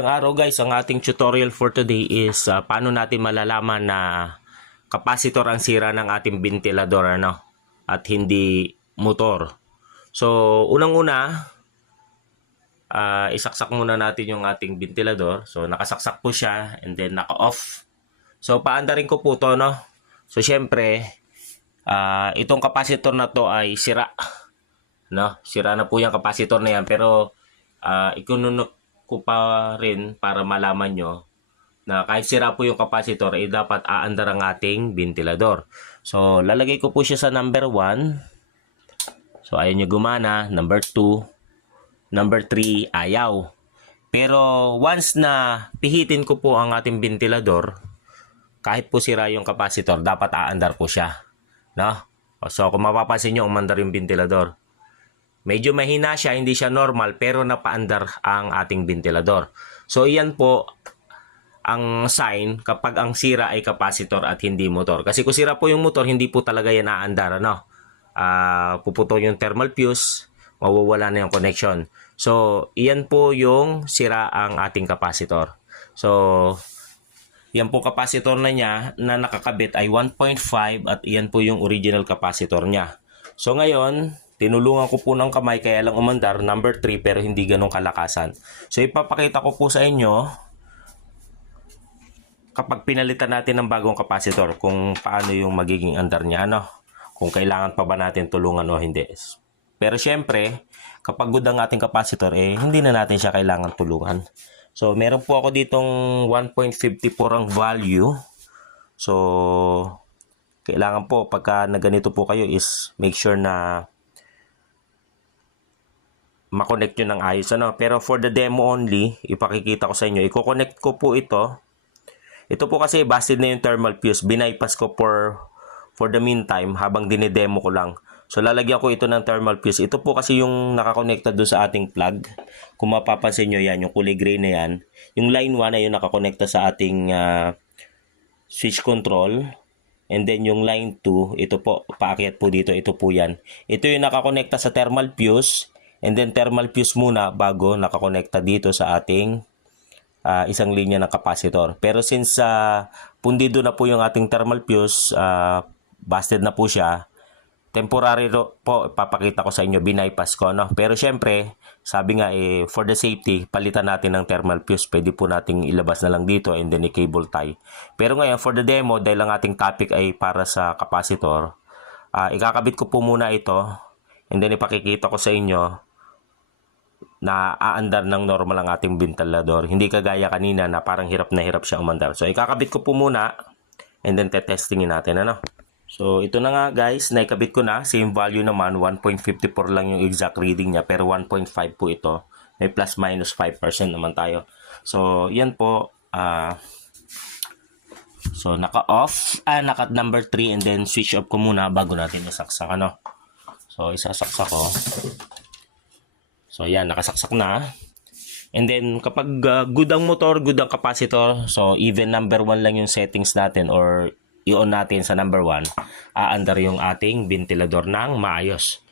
Araw guys, ang ating tutorial for today is paano natin malalaman na capacitor ang sira ng ating ventilador at hindi motor. So unang-una, isaksak muna natin yung ating ventilador. So nakasaksak po siya and then naka-off. So paandarin ko po to, no? So syempre, itong capacitor na to ay sira. No? Sira na po yung capacitor na yan, pero ikununok ko pa rin para malaman nyo na kahit sira po yung capacitor, dapat aandar ang ating ventilador. So, lalagay ko po siya sa number 1. So, ayaw nyo gumana. Number 2. Number 3, ayaw. Pero, once na pihitin ko po ang ating ventilador, kahit po sira yung capacitor, dapat aandar po siya. No? So, kung mapapansin nyo, umandar yung ventilador. Medyo mahina siya, hindi siya normal, pero napaandar ang ating ventilador. So, iyan po ang sign kapag ang sira ay capacitor at hindi motor. Kasi kung sira po yung motor, hindi po talaga yan aandar. Puputol yung thermal fuse, mawawala na yung connection. So, iyan po yung sira ang ating capacitor. So, yan po capacitor na niya na nakakabit ay 1.5 at iyan po yung original capacitor niya. So, ngayon, tinulungan ko po ng kamay kaya lang umandar, number 3, pero hindi ganong kalakasan. So, ipapakita ko po sa inyo kapag pinalitan natin ng bagong capacitor kung paano yung magiging andar niya, kung kailangan pa ba natin tulungan o hindi. Pero syempre, kapag good ang ating capacitor, hindi na natin siya kailangan tulungan. So, meron po ako ditong 1.54 ang value. So, kailangan po pagka na ganito po kayo is make sure na makonect nyo ng ayos. Pero for the demo only, ipakikita ko sa inyo. I-connect ko po ito. Ito po kasi busted na yung thermal fuse. Binaypass ko for the meantime habang dinidemo ko lang. So lalagyan ko ito ng thermal fuse. Ito po kasi yung nakakonekta doon sa ating plug. Kung mapapansin nyo yan, yung kulay gray na yan. Yung line 1 ay yung nakakonekta sa ating switch control. And then yung line 2, ito po, paakyat po dito. Ito po yan. Ito yung nakakonekta sa thermal fuse. And then thermal fuse muna bago nakakonekta dito sa ating isang linya ng capacitor. Pero since pundido na po yung ating thermal fuse, busted na po siya, temporary po papakita ko sa inyo, binaypass ko. Pero syempre, sabi nga for the safety, palitan natin ng thermal fuse. Pwede po nating ilabas na lang dito and then i-cable tie. Pero ngayon, for the demo, dahil ang ating topic ay para sa capacitor, ikakabit ko po muna ito and then ipakikita ko sa inyo na aandar ng normal ang ating ventilador. Hindi kagaya kanina na parang hirap na hirap siya umandar. So, ikakabit ko po muna and then tetestingin natin. So, ito na nga guys, naikabit ko na. Same value naman, 1.54 lang yung exact reading niya, pero 1.5 po ito. May plus minus 5% naman tayo. So, yan po. So, naka-off, naka number 3 and then switch off ko muna bago natin isaksak. So, isasaksak ko. So, yan, nakasaksak na. And then, kapag good ang motor, good ang capacitor, so even number 1 lang yung settings natin or i-on natin sa number 1, aandar yung ating ventilador ng maayos.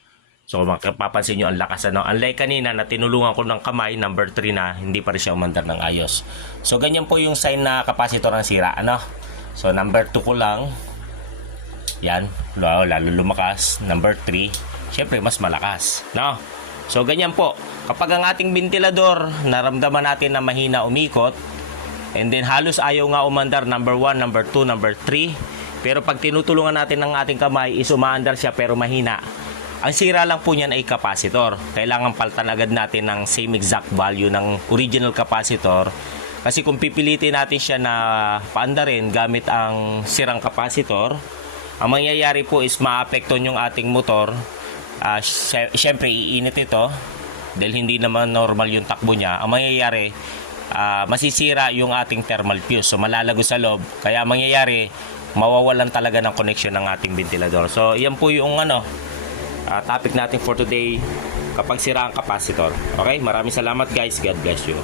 So, mapapansin nyo, ang lakas. Unlike kanina na tinulungan ko ng kamay, number 3 na, hindi pa rin siya umandar ng ayos. So, ganyan po yung sign na capacitor ang sira. So, number 2 ko lang. Yan, lalo lumakas. Number 3, syempre, mas malakas. So, ganyan po. Kapag ang ating ventilador, naramdaman natin na mahina umikot, and then halos ayaw nga umandar, number 1, number 2, number 3. Pero pag tinutulungan natin ng ating kamay, is umaandar siya pero mahina. Ang sira lang po niyan ay capacitor. Kailangan palitan agad natin ng same exact value ng original capacitor. Kasi kung pipilitin natin siya na paandarin gamit ang sirang capacitor, ang mangyayari po is maapekton yung ating motor. Siyempre iinit ito dahil hindi naman normal yung takbo niya. Ang mangyayari, masisira yung ating thermal fuse, so malalago sa loob, kaya mangyayari mawawalan talaga ng connection ng ating ventilador. So yan po yung topic natin for today kapag sira ang capacitor. Okay, maraming salamat guys, God bless you.